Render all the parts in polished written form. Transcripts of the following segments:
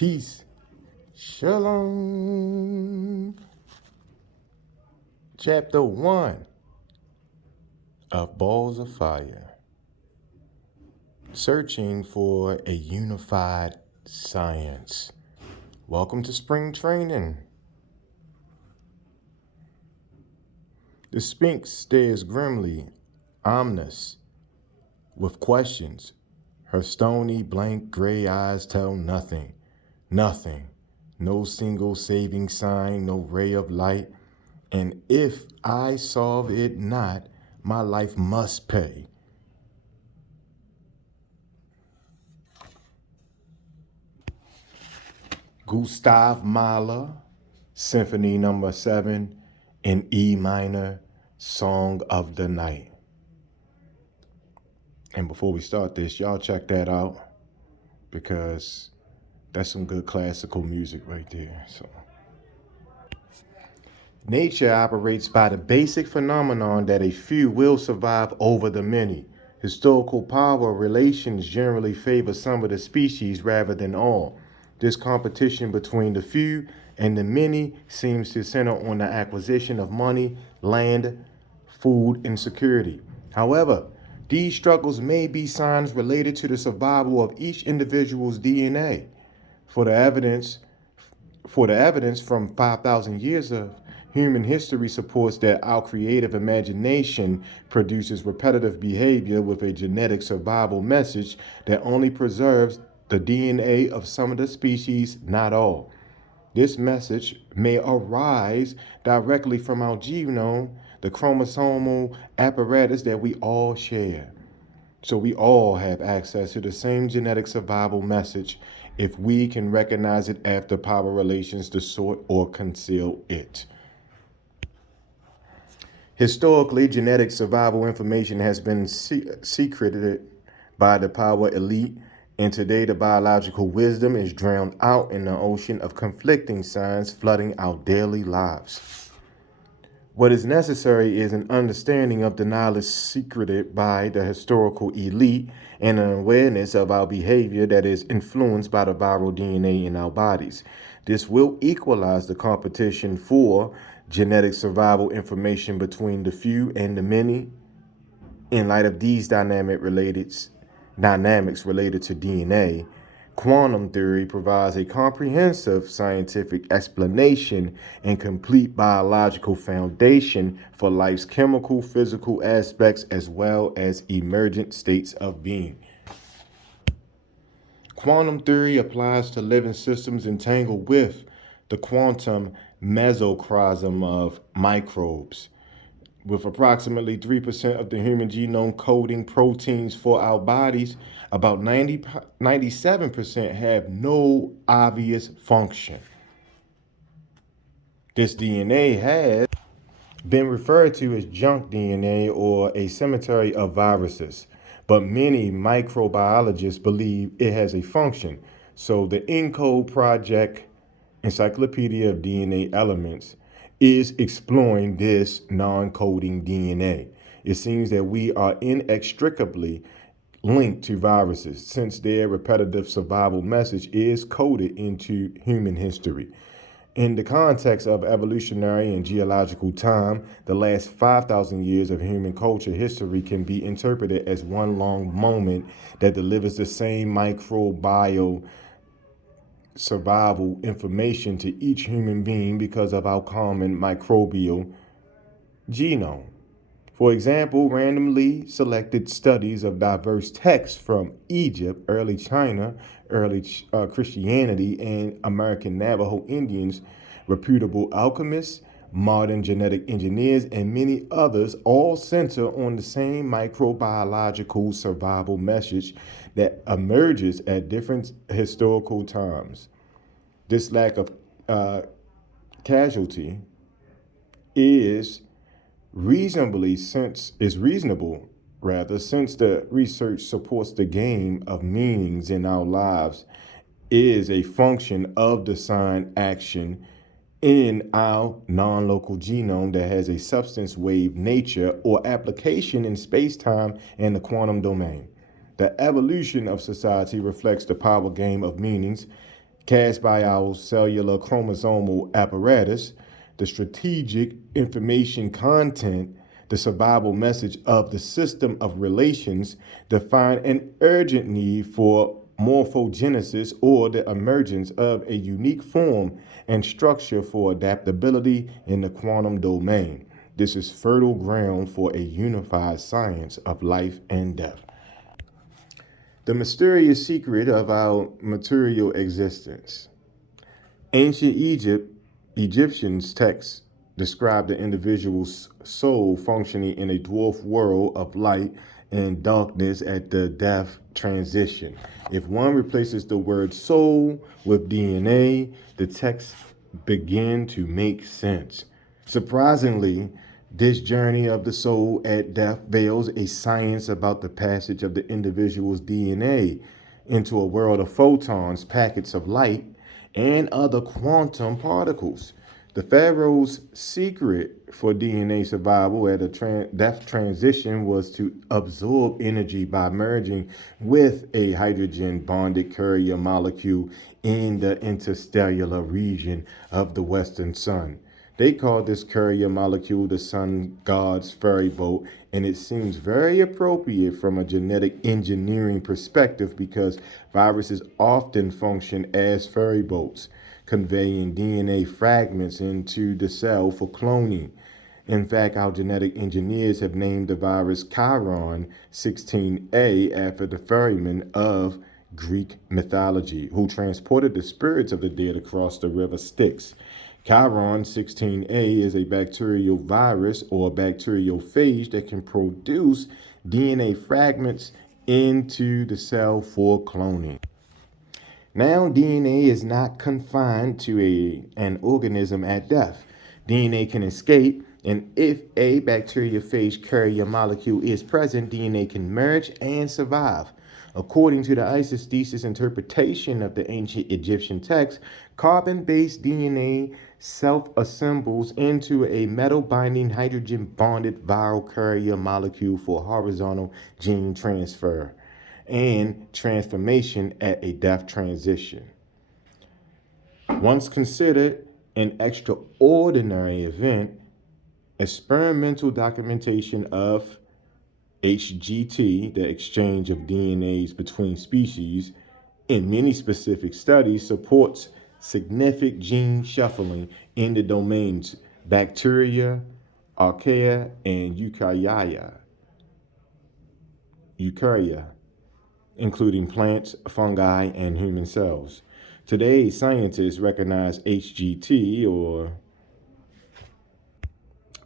Peace. Shalom. Chapter 1 of Balls of Fire. Searching for a unified science. Welcome to spring training. The Sphinx stares grimly, ominous, with questions. Her stony, blank, gray eyes tell nothing. Nothing. No single saving sign, no ray of light. And if I solve it not, my life must pay. Gustav Mahler, Symphony Number 7 in E minor, Song of the Night. And before we start this, y'all check that out because that's some good classical music right there. So, nature operates by the basic phenomenon that a few will survive over the many. Historical power relations generally favor some of the species rather than all. This competition between the few and the many seems to center on the acquisition of money, land, food, and security. However, these struggles may be signs related to the survival of each individual's DNA. For the evidence from 5,000 years of human history supports that our creative imagination produces repetitive behavior with a genetic survival message that only preserves the DNA of some of the species, not all. This message may arise directly from our genome, the chromosomal apparatus that we all share. So we all have access to the same genetic survival message if we can recognize it after power relations distort or conceal it. Historically, genetic survival information has been secreted by the power elite, and today the biological wisdom is drowned out in the ocean of conflicting signs flooding our daily lives. What is necessary is an understanding of the knowledge secreted by the historical elite and an awareness of our behavior that is influenced by the viral DNA in our bodies. This will equalize the competition for genetic survival information between the few and the many. In light of these dynamics related to DNA, quantum theory provides a comprehensive scientific explanation and complete biological foundation for life's chemical, physical aspects as well as emergent states of being. Quantum theory applies to living systems entangled with the quantum mesocosm of microbes. With approximately 3% of the human genome coding proteins for our bodies, about 97% have no obvious function. This DNA has been referred to as junk DNA or a cemetery of viruses, but many microbiologists believe it has a function. So the ENCODE Project, Encyclopedia of DNA Elements, is exploring this non-coding DNA. It seems that we are inextricably linked to viruses since their repetitive survival message is coded into human history. In the context of evolutionary and geological time, the last 5,000 years of human culture history can be interpreted as one long moment that delivers the same microbial survival information to each human being because of our common microbial genome. For example, randomly selected studies of diverse texts from Egypt, early China, early Christianity, and American Navajo Indians, reputable alchemists, modern genetic engineers, and many others all center on the same microbiological survival message that emerges at different historical times. This lack of casualty is reasonable since the research supports the game of meanings in our lives is a function of the sign action in our non-local genome that has a substance wave nature or application in space-time and the quantum domain. The evolution of society reflects the power game of meanings cast by our cellular chromosomal apparatus, the strategic information content, the survival message of the system of relations define an urgent need for morphogenesis, or the emergence of a unique form and structure for adaptability in the quantum domain. This is fertile ground for a unified science of life and death. The mysterious secret of our material existence. Ancient Egyptians texts describe the individual's soul functioning in a dwarf world of light and darkness at the death transition. If one replaces the word soul with DNA, the texts begin to make sense. Surprisingly, this journey of the soul at death veils a science about the passage of the individual's DNA into a world of photons, packets of light, and other quantum particles. The Pharaoh's secret for DNA survival at a death transition was to absorb energy by merging with a hydrogen bonded carrier molecule in the interstellar region of the Western Sun. They call this carrier molecule the sun god's ferry boat, and it seems very appropriate from a genetic engineering perspective because viruses often function as ferry boats, conveying DNA fragments into the cell for cloning. In fact, our genetic engineers have named the virus Ch.1 after the ferryman of Greek mythology who transported the spirits of the dead across the river Styx. Ch.1 is a bacterial virus or bacteriophage that can produce DNA fragments into the cell for cloning. Now, DNA is not confined to an organism at death. DNA can escape, and if a bacteriophage carrier molecule is present, DNA can merge and survive. According to the isosthesis interpretation of the ancient Egyptian text, carbon-based DNA self-assembles into a metal-binding hydrogen-bonded viral carrier molecule for horizontal gene transfer and transformation at a death transition. Once considered an extraordinary event, experimental documentation of HGT, the exchange of DNAs between species, in many specific studies supports significant gene shuffling in the domains bacteria, archaea, and eukarya, including plants, fungi, and human cells. Today, scientists recognize HGT, or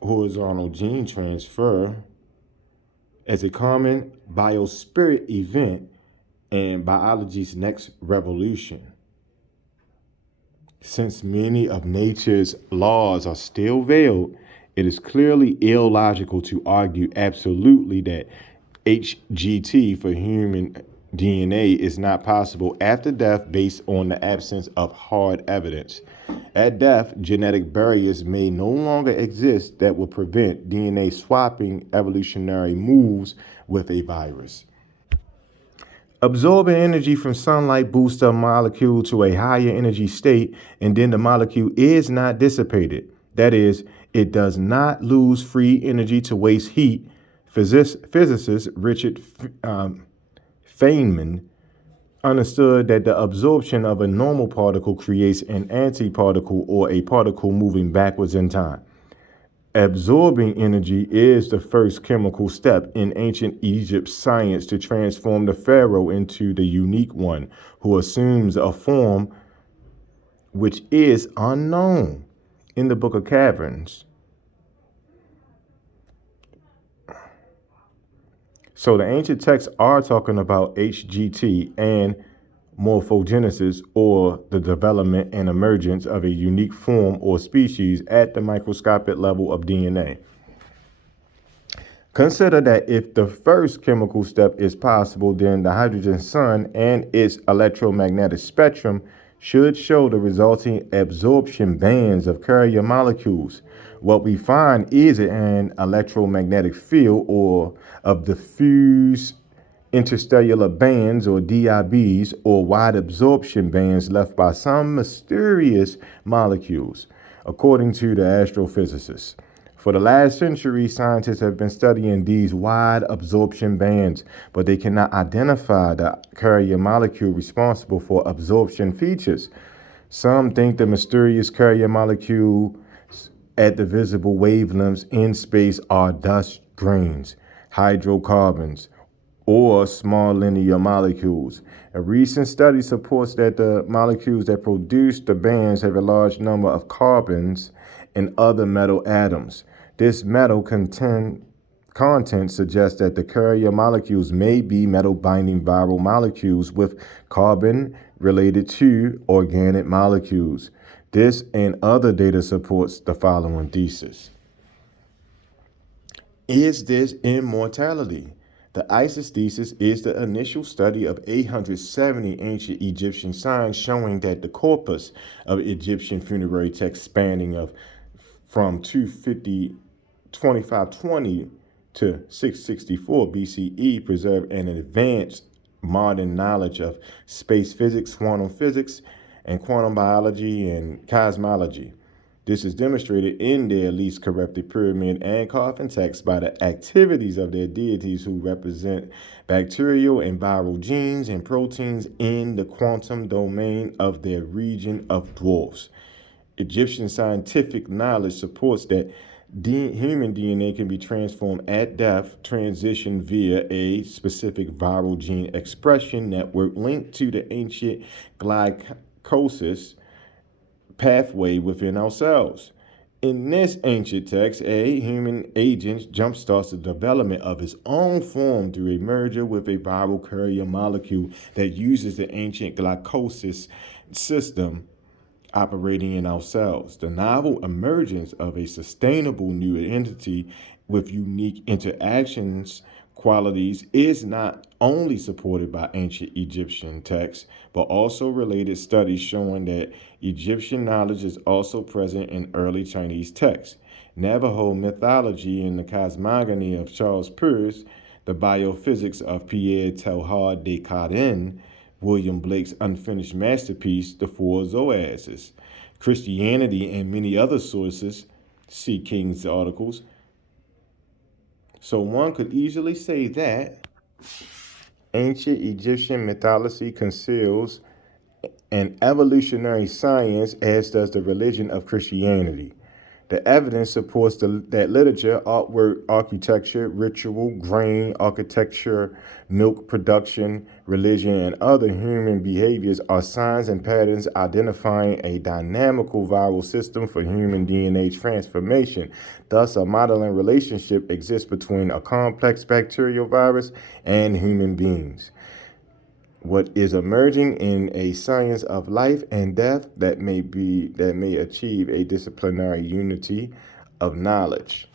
horizontal gene transfer, as a common biospirit event and biology's next revolution. Since many of nature's laws are still veiled, it is clearly illogical to argue absolutely that HGT for human DNA is not possible after death based on the absence of hard evidence. At death, genetic barriers may no longer exist that will prevent DNA swapping evolutionary moves with a virus. Absorbing energy from sunlight boosts a molecule to a higher energy state, and then the molecule is not dissipated. That is, it does not lose free energy to waste heat. Physicist Richard Feynman understood that the absorption of a normal particle creates an antiparticle, or a particle moving backwards in time. Absorbing energy is the first chemical step in ancient Egypt's science to transform the pharaoh into the unique one who assumes a form which is unknown. In the Book of Caverns. So the ancient texts are talking about HGT and morphogenesis, or the development and emergence of a unique form or species at the microscopic level of DNA. Consider that if the first chemical step is possible, then the hydrogen sun and its electromagnetic spectrum should show the resulting absorption bands of carrier molecules. What we find is an electromagnetic field, or of diffuse interstellar bands or DIBs or wide absorption bands left by some mysterious molecules, according to the astrophysicists. For the last century, scientists have been studying these wide absorption bands, but they cannot identify the carrier molecule responsible for absorption features. Some think the mysterious carrier molecule at the visible wavelengths in space are dust grains, hydrocarbons, or small linear molecules. A recent study supports that the molecules that produce the bands have a large number of carbons and other metal atoms. This metal content suggests that the carrier molecules may be metal binding viral molecules with carbon related to organic molecules. This and other data supports the following thesis. Is this immortality? The Isis thesis is the initial study of 870 ancient Egyptian signs showing that the corpus of Egyptian funerary texts spanning from 2520 to 664 BCE preserved an advanced modern knowledge of space physics, quantum physics, and quantum biology and cosmology. This is demonstrated in their least corrupted pyramid and coffin texts by the activities of their deities who represent bacterial and viral genes and proteins in the quantum domain of their region of dwarfs. Egyptian scientific knowledge supports that human DNA can be transformed at death, transition via a specific viral gene expression network linked to the ancient glycolysis pathway within our cells. In this ancient text, a human agent jumpstarts the development of its own form through a merger with a viral carrier molecule that uses the ancient glycolysis system operating in our cells. The novel emergence of a sustainable new entity with unique interactions qualities is not only supported by ancient Egyptian texts, but also related studies showing that Egyptian knowledge is also present in early Chinese texts. Navajo mythology and the cosmogony of Charles Peirce, the biophysics of Pierre Teilhard de Chardin, William Blake's unfinished masterpiece, The Four Zoases, Christianity, and many other sources, see King's articles. So one could easily say that ancient Egyptian mythology conceals an evolutionary science, as does the religion of Christianity. The evidence supports that literature, artwork, architecture, ritual, grain, architecture, milk production, religion, and other human behaviors are signs and patterns identifying a dynamical viral system for human DNA transformation. Thus, a modeling relationship exists between a complex bacterial virus and human beings. What is emerging in a science of life and death that may achieve a disciplinary unity of knowledge.